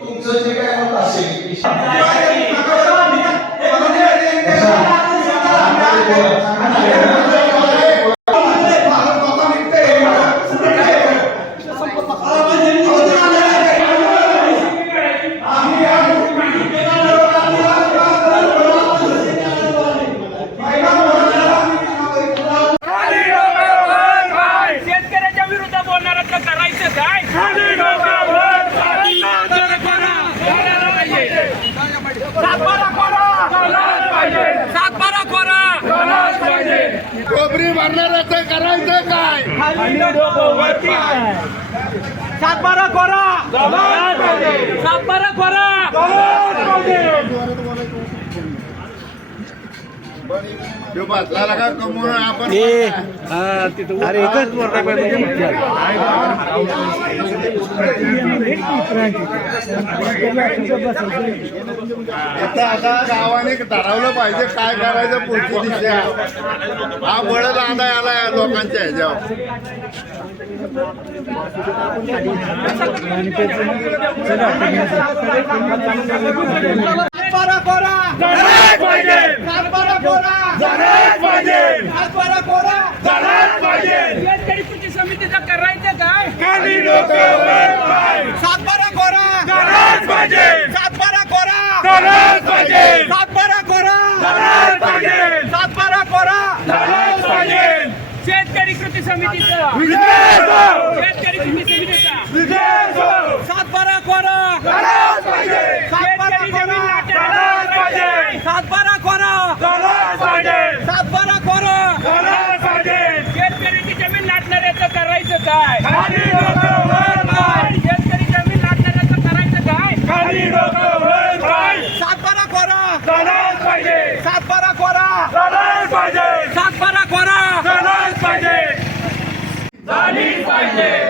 तुमचं जे काय मत असेल agora. कोबरी मारणाऱ्याचं करायचं काय? सातबारा करा. अरे एकच आता आता गावाने ठरवलं पाहिजे काय करायचं पुढची दिशा. हा बळद आला आला या लोकांच्या ह्याच्यावर सातबारा करा सातबारा करा सातबारा करा शेतकरी कृषी समितीचं करायचं काय सातबारा करा सातबारा करा सातबारा करा सातबारा करा शेतकरी कृती समितीचं. शेतकरी कृती समितीचा. सातबारा करा शेतकरी जमीन लाटण्याला सातबारा करा सातबारा करा शेतकरीची जमीन लाटणाऱ्याचं करायचं काय शेतकरी जमीन लाटणाऱ्याचं करायचं काय? सातबारा करा सातबारा करा सातबारा करा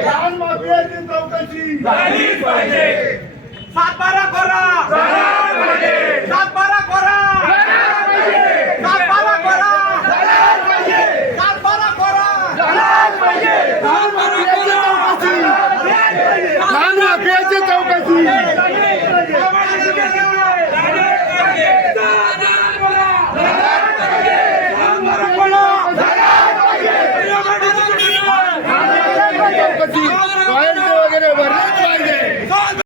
लहान माफियाची चौकशी. सातबारा